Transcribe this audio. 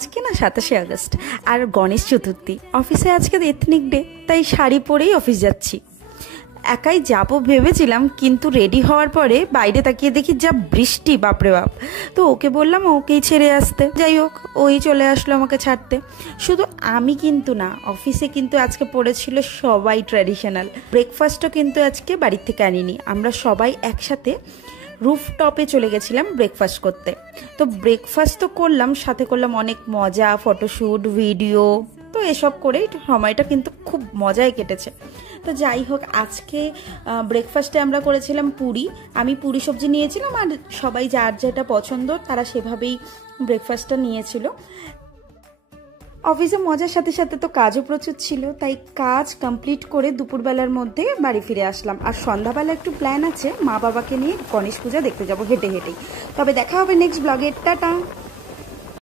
আজকে না 27শে আগস্ট আর গণেশ চতুর্থী। অফিসে আজকে এথনিক ডে, তাই শাড়ি পরেই অফিস যাচ্ছি। একাই যাবো ভেবেছিলাম, কিন্তু রেডি হওয়ার পরে বাইরে তাকিয়ে দেখি যা বৃষ্টি, বাপরে বাপ। তো ওকে বললাম ওকেই ছেড়ে আসতে। যাই হোক, ওই চলে আসলো আমাকে ছাড়তে। শুধু আমি কিন্তু না, অফিসে কিন্তু আজকে পড়েছিল সবাই ট্র্যাডিশনাল। ব্রেকফাস্টও কিন্তু আজকে বাড়ির থেকে আনিনি, আমরা সবাই একসাথে রুফটপে চলে গেছিলাম ব্রেকফাস্ট করতে। তো ব্রেকফাস্ট তো করলাম, সাথে করলাম অনেক মজা, ফটোশ্যুট, ভিডিও। তো এসব করেই সময়টা কিন্তু খুব মজায় কেটেছে। তো যাই হোক, আজকে ব্রেকফাস্টে আমরা করেছিলাম পুরি। আমি পুরি সবজি নিয়েছিলাম, আর সবাই যার যেটা পছন্দ তারা সেভাবেই ব্রেকফাস্টটা নিয়েছিল। অফিসে মজার সাথে সাথে তো কাজও প্রচুর ছিল, তাই কাজ কমপ্লিট করে দুপুরবেলার মধ্যে বাড়ি ফিরে আসলাম। আর সন্ধ্যাবেলা একটু প্ল্যান আছে, মা বাবাকে নিয়ে গণেশ পূজা দেখতে যাবো হেঁটে হেঁটেই। তবে দেখা হবে নেক্সট ব্লগে। টাটা।